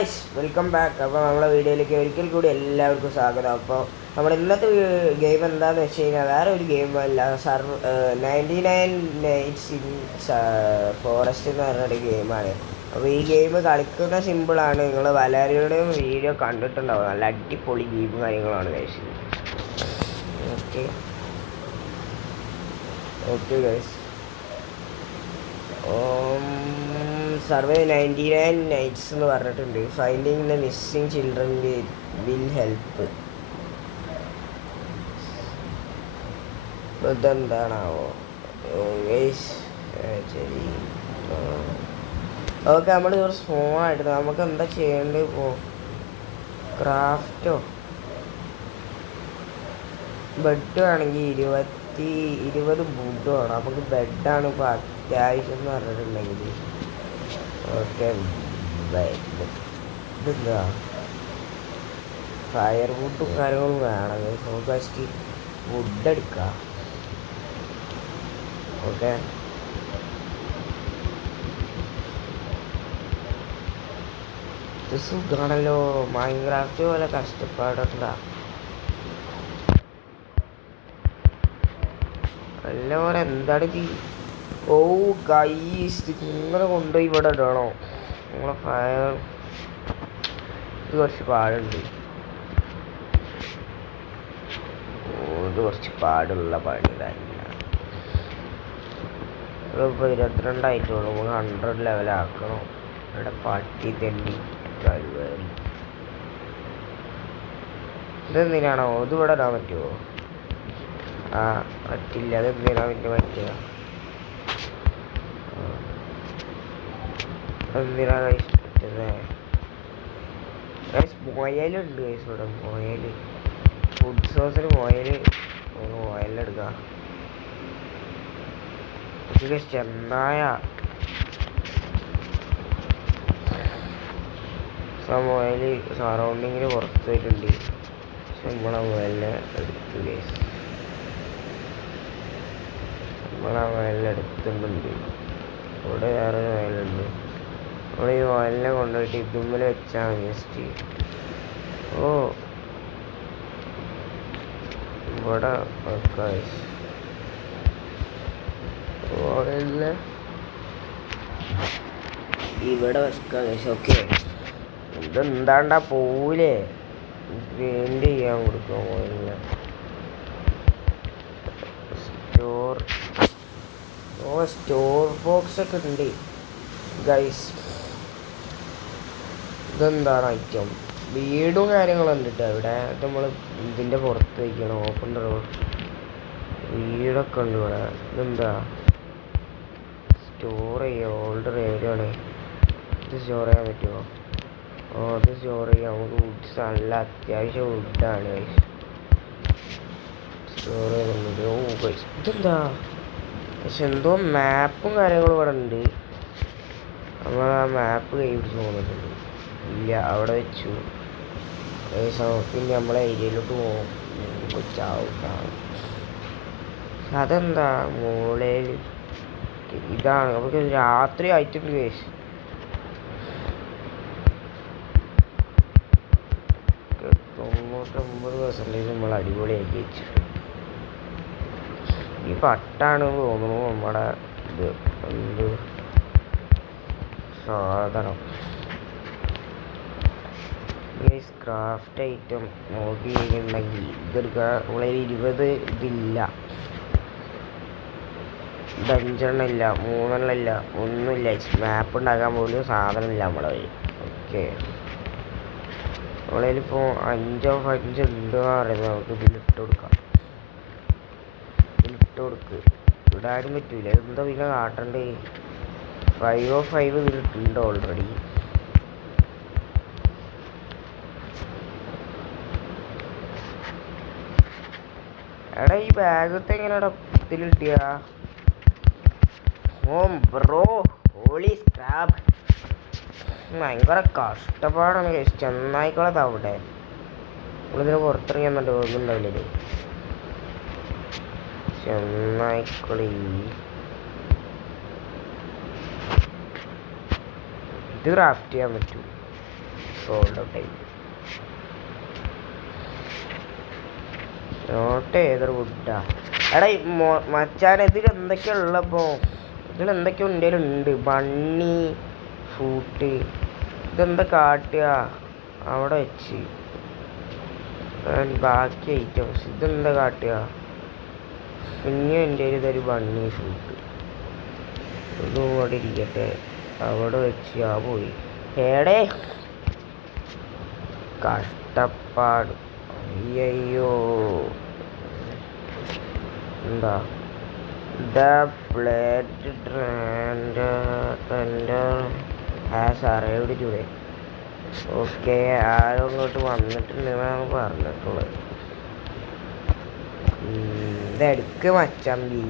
Welcome back. അപ്പോൾ നമ്മളെ വീഡിയോയിലേക്ക് ഒരിക്കൽ കൂടി എല്ലാവർക്കും സ്വാഗതം. അപ്പോൾ നമ്മുടെ ഇന്നത്തെ ഗെയിം എന്താണെന്ന് വെച്ച് കഴിഞ്ഞാൽ വേറെ ഒരു ഗെയിമല്ല, 99 നൈറ്റ്സ് ഇൻ ഫോറസ്റ്റ് എന്ന് പറഞ്ഞൊരു ഗെയിമാണ്. അപ്പോൾ ഈ ഗെയിം കളിക്കുന്ന സിമ്പിളാണ്. നിങ്ങൾ പലരുടെയും വീഡിയോ കണ്ടിട്ടുണ്ടാവും. നല്ല അടിപൊളി ഗെയിമും കാര്യങ്ങളാണ് guys. Okay okay guys. Survive 99 nights എന്ന് പറഞ്ഞിട്ടുണ്ട്. Finding the missing children will help. ഇതെന്താണാവോ ശരി. ഓക്കെ, നമ്മൾ കുറച്ച് ഫോണായിട്ട് നമുക്ക് എന്താ ചെയ്യേണ്ടത്? ക്രാഫ്റ്റോ ബെഡ് ആണെങ്കിൽ 20 ബുഡ് വേണം. നമുക്ക് ബെഡാണ് ഇപ്പോൾ അത്യാവശ്യം എന്ന് പറഞ്ഞിട്ടുണ്ടെങ്കിൽ. ഓക്കെ, ഇതെന്താ ഫയർ വുഡും കാര്യങ്ങളും വേണം. നമുക്ക് ഫസ്റ്റ് വുഡ് എടുക്കാം. ഓക്കെ, ഇത് സുഖമാണല്ലോ. മൈൻക്രാഫ്റ്റ് പോലെ കഷ്ടപ്പാടുണ്ടാ. എല്ലാവരും എന്താണ് ഇത്? ഓ ഗൈസ്, ഇങ്ങനെ കൊണ്ടുപോയി ഇവിടെ ഇടണോ? നമ്മളെ ഫയർ ഇത് കുറച്ച് പാടുണ്ട്. ഇത് കുറച്ച് പാടുള്ള പണി തന്നെ. ഇപ്പോൾ 22 ആയിട്ടുള്ളൂ. നമുക്ക് 100 ലെവലാക്കണം. ഇവിടെ പട്ടി തെണ്ടി കഴിവേറി. ഇതെന്തിനാണോ ഇത് ഇവിടെ ഇടാൻ പറ്റുമോ? ആ പറ്റില്ല. അതെന്തിനാ പിന്നെ പറ്റുക? എന്തിനാ കഴിച്ച് പറ്റുന്നത്? മൊയലുണ്ട് കഴിച്ച് ഇവിടെ. മൊയല് ഫുഡ് സോഴ്സിന് മൊയലെടുക്കാം. ചെന്നായ മൊയല് സറൗണ്ടിങ്ങിന് പുറത്ത് പോയിട്ടുണ്ട്. പക്ഷെ നമ്മളെ മൊയലിനെ എടുത്ത് കേസ് നമ്മളാ മൊയലിനെടുത്തിട്ടുണ്ട്. ഇവിടെ വേറൊരു മൊയലുണ്ട്. നമ്മൾ ഈ മൊയലിനെ കൊണ്ടുപോയിട്ട് ഇതുമ്മിൽ വെച്ചാൽ ജസ്റ്റ്. ഓ ഇവിടെ മൊയലിനെ ഇവിടെ വെക്കാം. ഓക്കെ, ഇതെന്താണ്ടാ പോവില്ലേ? പെയിന്റ് ചെയ്യാൻ കൊടുക്കാം മൊയലിനെ. സ്റ്റോർ ബോക്സ് ഒക്കെ ഉണ്ട് ഗൈസ്. ഇതെന്താണ് ഐറ്റം? വീടും കാര്യങ്ങളും ഉണ്ട് കേട്ടോ ഇവിടെ. നമ്മൾ ഇതിൻ്റെ പുറത്ത് വയ്ക്കണം. ഓപ്പൺ റോഡ് വീടൊക്കെ ഉണ്ട് ഇവിടെ. ഇതെന്താ? സ്റ്റോർ ചെയ്യാം. ഓൾഡ് റേഡിയോ ആണ്. ഇത് സ്റ്റോർ ചെയ്യാൻ പറ്റുമോ? അത് സ്റ്റോർ ചെയ്യാം. നമുക്ക് വുഡ്സ് നല്ല അത്യാവശ്യം വുഡാണ് ഗൈസ്. സ്റ്റോർ ചെയ്യുന്നുണ്ട്. ഓ ഗൈസ്, ഇതെന്താ? പക്ഷെ എന്തോ മാപ്പും കാര്യങ്ങളും ഇവിടെ ഉണ്ട്. നമ്മൾ ആ മാപ്പ് കൈ പിടിച്ച് പോകുന്നുണ്ട്. ഇല്ല, അവിടെ വെച്ചു. പിന്നെ നമ്മളെ ഏരിയയിലോട്ട് പോകും. കൊച്ചാവും. അതെന്താ മോളേൽ? ഇതാണ് നമുക്ക് രാത്രി ആയിട്ടുണ്ട് കേസ്. 99% നമ്മൾ അടിപൊളിയാക്കി വെച്ചു. ഈ പട്ടാണെന്ന് തോന്നുന്നു നമ്മുടെ ഇത് എന്ത് സാധനം. ഗൈസ്, ക്രാഫ്റ്റ് ഐറ്റം നോക്കി കഴിഞ്ഞിട്ടുണ്ടെങ്കിൽ ഇതെടുക്കുക. നമ്മളതിൽ 20 ഇതില്ല. അഞ്ചെണ്ണമില്ല, 3 ഒന്നുമില്ല. മാപ്പ് ഉണ്ടാക്കാൻ പോലും സാധനമില്ല നമ്മുടെ കയ്യിൽ. ഓക്കെ, നമ്മളതിലിപ്പോൾ 5 ഉണ്ട് പറയുന്നത്. നമുക്ക് ഇതിലിട്ട് കൊടുക്കാം. ഇടാനും പറ്റൂല. എന്താ പിന്നെ കാട്ടണ്ടേ? 5 ഇതിലിട്ടുണ്ട് ഓൾറെഡി. എടാ, ഈ ബാഗത്തെ എങ്ങനെയാടാ ഇതിലിട്ടിയ? Bro, holy scrap. ഭയങ്കര കഷ്ടപ്പാടാണ് കേസ്. ചെന്നായിക്കളത് അവിടെ. നമ്മളിതിന് പുറത്തിറങ്ങി എന്നിട്ട് ഒന്നുണ്ടാവില്ലേ? ചെന്നായിക്കളി ഇത് ക്രാഫ്റ്റ് ചെയ്യാൻ പറ്റും. സോൾഡ് ഔട്ടായി. നോട്ട് ഏതൊരു വുഡാ എടാ മച്ചാൻ. ഇതിലെന്തൊക്കെയാ ഉള്ളപ്പോൾ? ഇതിലെന്തൊക്കെയോ എൻ്റെ ഉണ്ട്. Bunny fruit. ഇതെന്താ കാട്ടുക അവിടെ വെച്ച്? ബാക്കി ഐറ്റംസ് ഇതെന്താ കാട്ടുക? പിന്നെയും എൻ്റെ ഇതൊരു ബണ്ണി ഫ്രൂട്ട്. ഇതും ഇവിടെ ഇരിക്കട്ടെ. അവിടെ വെച്ച് ആ പോയി. ഏടേ കഷ്ടപ്പാട്. അയ്യോ എന്താ ദ പ്ലേറ്റ് ഹാസ് അറിയവിടെ ചൂടെ. ഓക്കെ, ആരോ ഇങ്ങോട്ട് വന്നിട്ടുണ്ടെന്നാണ് പറഞ്ഞിട്ടുള്ളത്. ഇതെടുക്ക് മച്ചമ്പി.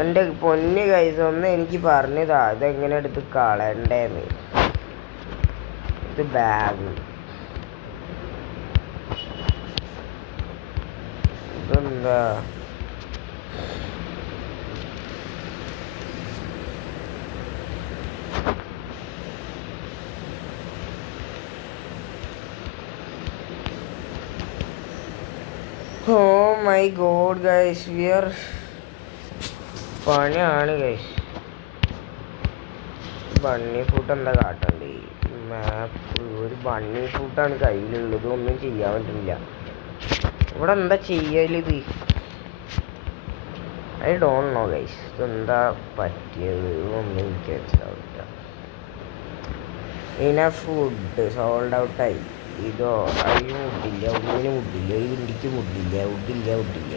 എൻ്റെ പൊന്ന് കൈസ് ഒന്ന് എനിക്ക് പറഞ്ഞതാ ഇതെങ്ങനെ എടുത്ത് കളയണ്ടേന്ന്. ഇത് ബാഗ്. ഇതെന്താ? Oh my god guys, we are പണിയാണ് ഗൈസ്. ബണ്ണി ഫ്രൂട്ട് എന്താ കാട്ടണ്ടേ? മാപ്പ്. ഒരു ബണ്ണി ഫ്രൂട്ടാണ് കയ്യിലുള്ളത്. ഒന്നും ചെയ്യാൻ പറ്റുന്നില്ല. ഇവിടെ എന്താ ചെയ്യലിത്? I don't know guys. ഇതെന്താ പറ്റിയത്? ഒന്നും എനിക്ക് മനസ്സിലാവില്ല. ഇനഫ് ഫുഡ് സോൾഡ് ഔട്ടായി. ഇതോ അതിന് മുട്ടില്ല, ഒന്നിനും മുട്ടില്ല. ഈ വണ്ടിക്ക് മുട്ടില്ല. വുഡില്ല.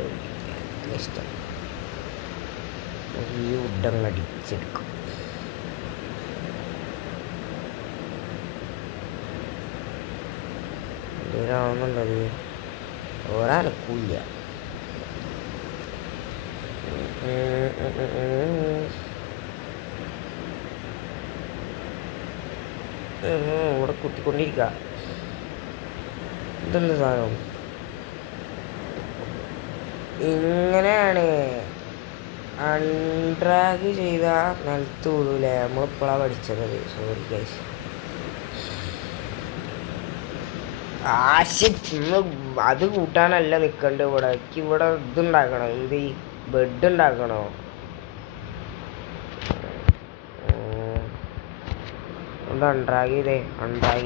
ഇഷ്ടം ഈ വുഡങ്ങ് അടിച്ചെടുക്കും. എന്തിനാവുന്നുണ്ടത്? ഒരാനക്കൂല്ല. ഇവിടെ കുത്തിക്കൊണ്ടിരിക്കുക. ഇതെന്ത് സാധനം? ഇങ്ങനെയാണ് അൺഡ്രാഗ് ചെയ്താൽ നിലത്ത് വീഴൂലേ? നമ്മളിപ്പോഴാണ് പഠിച്ചത്. Sorry guys. അത് കൂട്ടാനല്ല നിൽക്കണ്ട. ഇവിടെ ഇതുണ്ടാക്കണം. എന്ത് ബെഡ് ഉണ്ടാക്കണോ? എന്താ അൺഡ്രാഗ് ചെയ്തേ? അൺഡ്രാഗ്.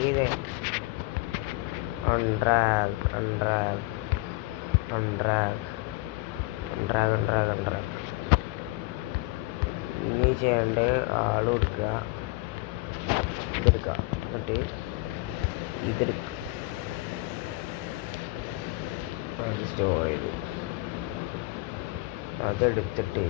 ഇനി ചെയ്യേണ്ട ആൾ കൊടുക്കുക. ഇതെടുക്കുക. എന്നിട്ട് ഇതെടുക്കുക. അത് സ്റ്റോർ ചെയ്തു. അതെടുത്തിട്ട്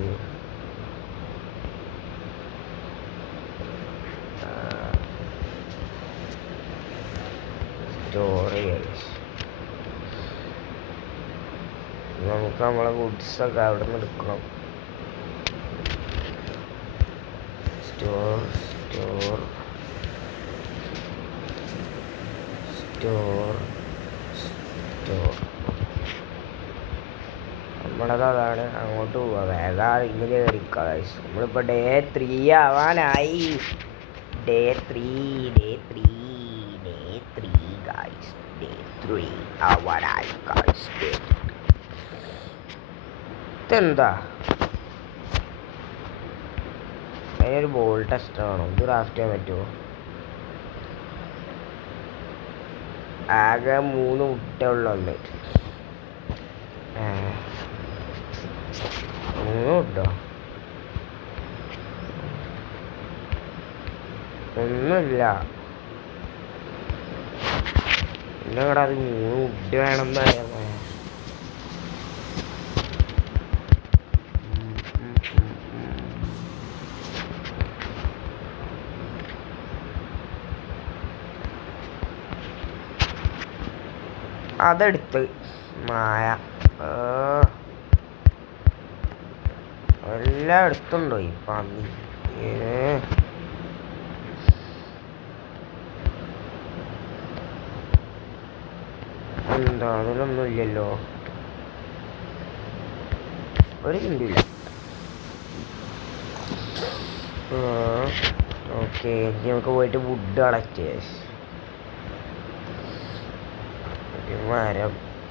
സ്റ്റോർ ചെയ്യാം. നമുക്ക് നമ്മളെ വുഡ്സൊക്കെ അവിടെ നിന്ന് എടുക്കണം. സ്റ്റോർ നമ്മളത് അതാണ്. അങ്ങോട്ട് പോവാ. വേഗം ഇങ്ങനെ കയറിക്കാം. നമ്മളിപ്പോൾ ഡേ 3 ആവാനായി. Day 3 guys. ഡേ 3 ആവാനായി ഗായ്സ്. ഇതെന്താ? അതിനൊരു ബോൾ ടെസ്റ്റ് ആണോ? ഇത് ക്രാഫ്റ്റ് ചെയ്യാൻ പറ്റുമോ? ആകെ 3 മുട്ട ഉള്ളു. 3 മുട്ടോ? ഒന്നുമില്ല. പിന്നെ ഇവിടെ അത് 3 മുട്ട വേണമെന്ന് പറയാം. അതെടുത്ത് മായ എല്ലാം എടുത്തുണ്ടോ ഈ പന്നി? എന്താ അതിലൊന്നും ഇല്ലല്ലോ. ഒരു ചിന്തയില്ല. ഓക്കെ, ഇനി നമുക്ക് പോയിട്ട് വുഡ് കളക്ട് ചെയ്യാം.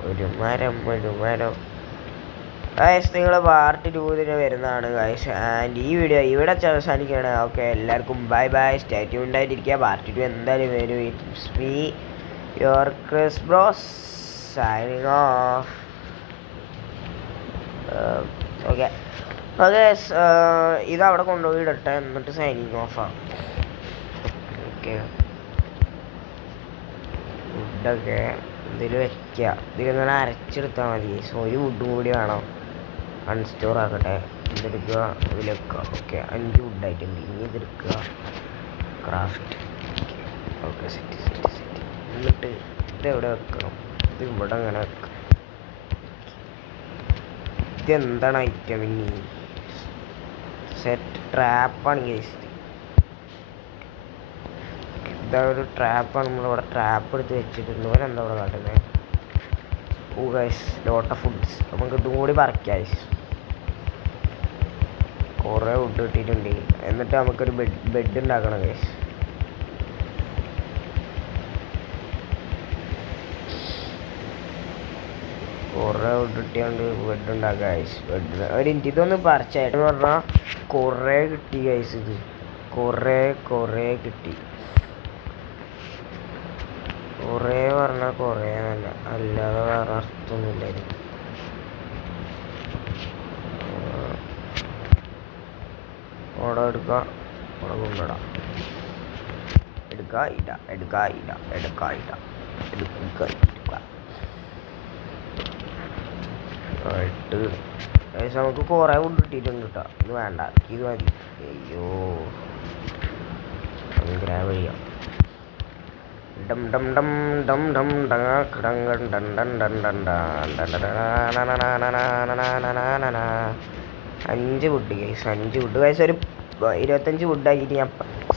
ഒരു മരം ഗൈസ്, നിങ്ങൾ പാർട്ട് 2 വരുന്നതാണ് ഗൈസ്. ആൻഡ് ഈ വീഡിയോ ഇവിടെ അവസാനിക്കുകയാണ്. ഓക്കെ, എല്ലാവർക്കും ബൈ ബൈ, സ്റ്റേ ട്യൂൺഡ് ആയിട്ടിരിക്കുക. പാർട്ട് 2 എന്തായാലും വരും. It's me your Chris Bros signing off. Okay okay, ഇത് അവിടെ കൊണ്ടുപോയി ഇടട്ടെ, എന്നിട്ട് സൈനിങ് ഓഫാണ്. ഓക്കെ, വുഡൊക്കെ ഇതിൽ വെക്കുക. ഇതിലിങ്ങനെ അരച്ചെടുത്താൽ മതി. സോ ഒരു വുഡും കൂടി വേണം. അൺസ്റ്റോർ ആക്കട്ടെ. ഇതെടുക്കുക, ഇതിൽ വെക്കുക. ഓക്കെ, 5 വുഡായിട്ടുണ്ട്. ഇനി ഇതെടുക്കുക, ക്രാഫ്റ്റ്. Okay, set. എന്നിട്ട് ഇതെവിടെ വെക്കണം? ഇത് ഇവിടെ അങ്ങനെ വെക്കാം. ഇതെന്താണ് ഐറ്റം? ഇനി സെറ്റ് ട്രാപ്പാണെങ്കിൽ ഇതാ ഒരു ട്രാപ്പാണ്. നമ്മളിവിടെ ട്രാപ്പ് എടുത്ത് വെച്ചിട്ടുണ്ട്. ഇവരെന്താ ഇവിടെ കാട്ടുന്നത്? ഓ ഗൈസ്, ലോട്ട് ഓഫ് ഫുഡ്സ്. നമുക്ക് ഇതും കൂടി പറിക്കാം. കുറേ ഫുഡ് കിട്ടിയിട്ടുണ്ട്. എന്നിട്ട് നമുക്കൊരു ബെഡ് ഉണ്ടാക്കണം ഗൈസ്. കുറേ ഫുഡ് കിട്ടിയാണ്ട് ബെഡ് ഉണ്ടാക്കാം ഗൈസ്. ബെഡ് ഒരു ഇതൊന്ന് പറിച്ചായിട്ട് പറഞ്ഞാൽ കുറേ കിട്ടി ഗൈസ്. ഇത് കുറേ കിട്ടി. കുറേ പറഞ്ഞാൽ കുറേ നല്ല, അല്ലാതെ വേറെ അർത്ഥമൊന്നുമില്ലായിരുന്നു. ഓടെ എടുക്കുക, ഓടെ കൊണ്ടിടാം. എടുക്കുക ആയിട്ട് നമുക്ക് കുറേ ഫുഡ് കിട്ടിയിട്ടുണ്ട് കേട്ടോ. ഇത് വേണ്ട, ഇത് മതി. അയ്യോ, ഭയങ്കര വഴിയാ. ഡം ഡം ഡം ഡം ഡം അഞ്ച് വുഡ് ഗൈസ്. 5 would guys. ഒരു 25 വുഡാക്കിയിട്ട് ഞാൻ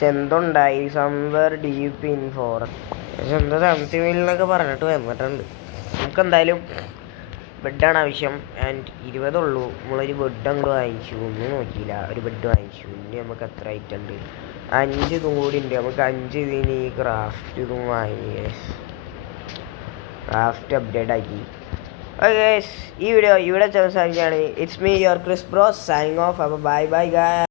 എന്തുണ്ടായി സംവർ ഡീപ്പ് ഇൻ ഫോറസ്റ്റ് എന്തോ സംതിങ് എന്നൊക്കെ പറഞ്ഞിട്ട് വന്നിട്ടുണ്ട്. നമുക്കെന്തായാലും ബെഡാണ് ആവശ്യം. ആൻഡ് 20 ഉള്ളൂ. നമ്മളൊരു ബെഡ് അങ്ങോട്ട് വാങ്ങിച്ചു, ഒന്നും നോക്കിയില്ല. ഒരു ബെഡ് വാങ്ങിച്ചു. ഇനി നമുക്ക് എത്ര ഐറ്റം ഉണ്ട്? 5 ഇതും കൂടി ഉണ്ട്. നമുക്ക് 5 ഇതിന് ഈ ക്രാഫ്റ്റ് ഇതും വാങ്ങി. ക്രാഫ്റ്റ് അപ്ഡേറ്റ് ആക്കി. ഓക്കെ, ഈ വീഡിയോ ഇവിടെ അവസാനിക്കുകയാണ്. It's me your Chris Bros signing off. അപ്പോൾ ബൈ ബൈ ഗായ്സ്.